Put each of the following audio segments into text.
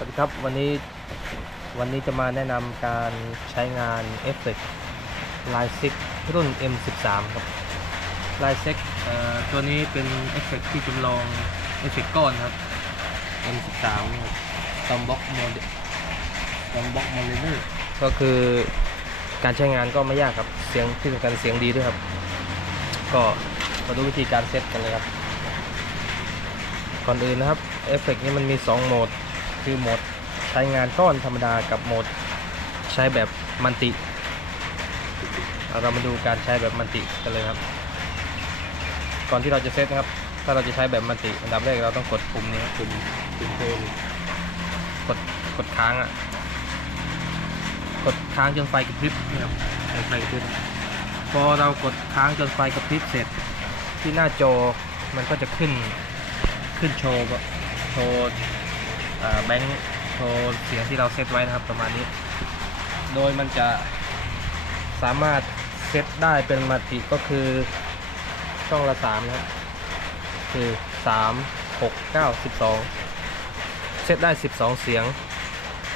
สวัสดีครับวันนี้วันนี้จะมาแนะนำการใช้งานเอฟเฟกต์ลซิกรุ่น M13 ครับลายซิกตัวนี้เป็นเอฟเฟกที่จำลองเอฟเฟกก้อนครับ M13 ตอมบ็อกโมเดลตอมบ็อกโมเดลก็คือการใช้งานก็ไม่ยากครับ เสียงที่สำคัญเสียงดีด้วยครับ ก็มาดูวิธีการเซตกันเลยครับ ก่อนอื่นนะครับเอฟเฟกนี้มันมี 2 โหมด คือโหมดใช้งานก้อนธรรมดากับโหมดใช้แบบมันติ เรามาดูการใช้แบบมันติกันเลยครับ ก่อนที่เราจะเซตนะครับ ถ้าเราจะใช้แบบมันติอันดับแรกเราต้องกดปุ่มนี้ปุ่มปุ่มโฮมกดกดค้างอะ กดค้างจนไฟกระพริบนี่ครับไฟกระพริบพอเรากดค้างจนไฟกระพริบเสร็จ ที่หน้าจอมันก็จะขึ้นขึ้นโชว์โชว์ แบงค์โชว์เสียงที่เราเซตไว้นะครับประมาณนี้ โดยมันจะสามารถเซตได้เป็นมัลติก็คือช่องละ3นะครับคือ 3 6 9 12 เซตได้ 12 เสียง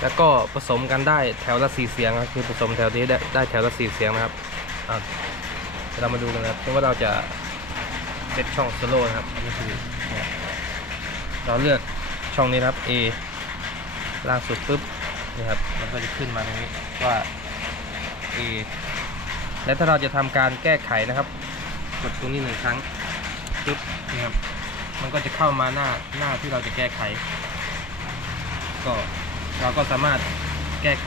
แล้วก็ผสมกันได้แถวละ 4 เสียงครับคือผสมแถวนี้ได้ได้แถวละ 4 เสียงนะครับเรามาดูกันนะครับว่าเราจะเซตช่องโซโล่นะครับนนี้คือเราเลือก ช่องนี้นะครับ A ล่างสุดปุ๊บนี่ครับมันก็จะขึ้นมาตรงนี้ว่า A และถ้าเราจะทำการแก้ไขนะครับ กดตรงนี้หนึ่งครั้งปุ๊บนี่ครับมันก็จะเข้ามาหน้าหน้าที่เราจะแก้ไข ก็เราก็สามารถแก้ไข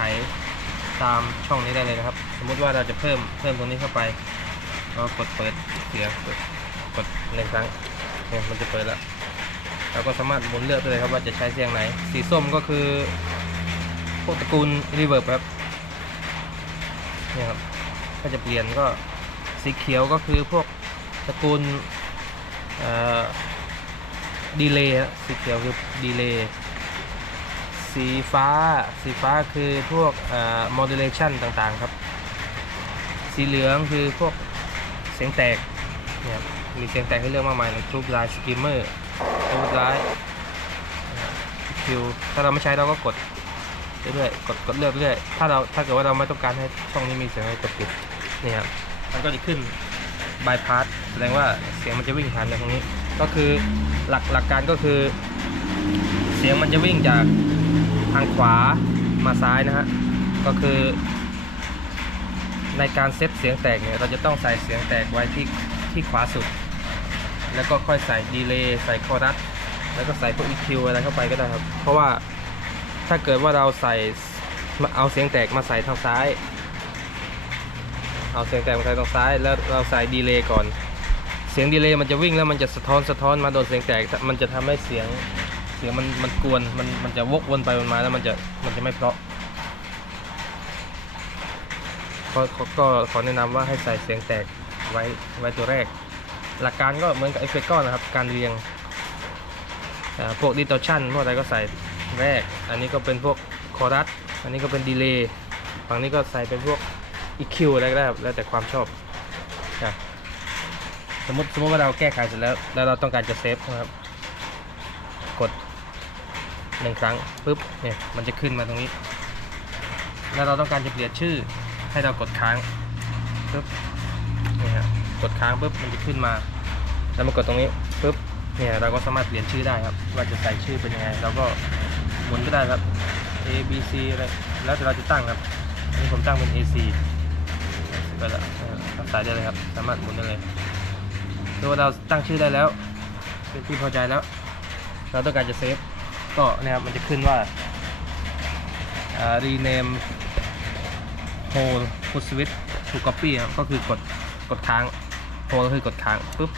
ตามช่องนี้ได้เลยนะครับ สมมุติว่าเราจะเพิ่มเพิ่มตรงนี้เข้าไปเรากดเปิดเสียงกดหนึ่งครั้งเนี่ยมันจะเปิดแล้ว เราก็สามารถหมุนเลือกได้เลยครับว่าจะใช้เสียงไหน สีส้มก็คือพวกตระกูลรีเวิร์บครับเนี่ยครับถ้าจะเปลี่ยนก็สีเขียวก็คือพวกตระกูลดีเลย์สีเขียวคือดีเลย์สีฟ้าสีฟ้าคือพวกโมดูเลชันต่างๆครับ สีเหลืองคือพวกเสียงแตกเนี่ยมีเสียงแตกให้เลือกมากมายเลยทูบไลน์สกิมเมอร์ ตัวร้ายคิวถ้าเราไม่ใช้เราก็กดเรื่อยๆกดกดเลือกเรื่อยถ้าเราถ้าเกิดว่าเราไม่ต้องการให้ช่องนี้มีเสียงให้กดปิดนี่ครับมันก็จะขึ้นบายพาสแสดงว่าเสียงมันจะวิ่งผ่านไปตรงนี้ ก็คือหลักหลักการก็คือ เสียงมันจะวิ่งจากทางขวามาซ้ายนะฮะก็คือ ในการเซตเสียงแตกเนี่ยเราจะต้องใส่เสียงแตกไว้ที่ที่ขวาสุด แล้วก็ค่อยใส่ดีเลย์ใส่คอรัสแล้วก็ใส่พวก EQ อะไรเข้าไปก็ได้ครับ เพราะว่าถ้าเกิดว่าเราใส่เอาเสียงแตกมาใส่ทางซ้าย เอาเสียงแตกมาใส่ทางซ้าย แล้วเราใส่ดีเลย์ก่อน เสียงดีเลย์มันจะวิ่งแล้วมันจะสะท้อนสะท้อนมาโดนเสียงแตก มันจะทำให้เสียงเสียงมันมันกวนมันมันจะวกวนไปวนมาแล้วมันจะมันจะไม่เพราะก็ก็ขอแนะนำว่าให้ใส่เสียงแตกไว้ไว้ตัวแรก หลักการก็เหมือนกับเอฟเฟกต์ก้อนนะครับ การเรียงพวกดิสตอชันพวกอะไรก็ใส่แรก อันนี้ก็เป็นพวกคอรัสอันนี้ก็เป็นดีเลย์ฝั่งนี้ก็ใส่เป็นพวก EQ อะไรก็ได้ครับแล้วแต่ความชอบนะสมมติสมมติว่าเราแก้ไขเสร็จแล้ว แล้วเราต้องการจะเซฟนะครับ กดหนึ่งครั้งปุ๊บเนี่ยมันจะขึ้นมาตรงนี้ แล้วเราต้องการจะเปลี่ยนชื่อให้เรากดค้างปุ๊บนี่ฮะ กดค้างปุ๊บมันจะขึ้นมา แล้วมากดตรงนี้ปุ๊บเนี่ยเราก็สามารถเปลี่ยนชื่อได้ครับว่าจะใส่ชื่อเป็นยังไงเราก็หมุนก็ได้ครับ A B C อะไรแล้วแต่เราจะตั้งครับอันนี้ผมตั้งเป็น A C ไปแล้วเออเราใส่ได้เลยครับ สามารถหมุนได้เลยดูว่าเราตั้งชื่อได้แล้ว เป็นที่พอใจแล้ว เราต้องการจะเซฟก็เนี่ยครับมันจะขึ้นว่า rename whole put switch to copy ครับก็คือกดกดค้าง โฮก็คือกดค้างปุ๊บ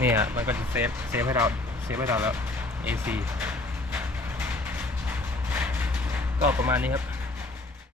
นี่ฮะมันก็จะเซฟเซฟให้เราเซฟให้เราแล้ว AC ก็ประมาณนี้ครับ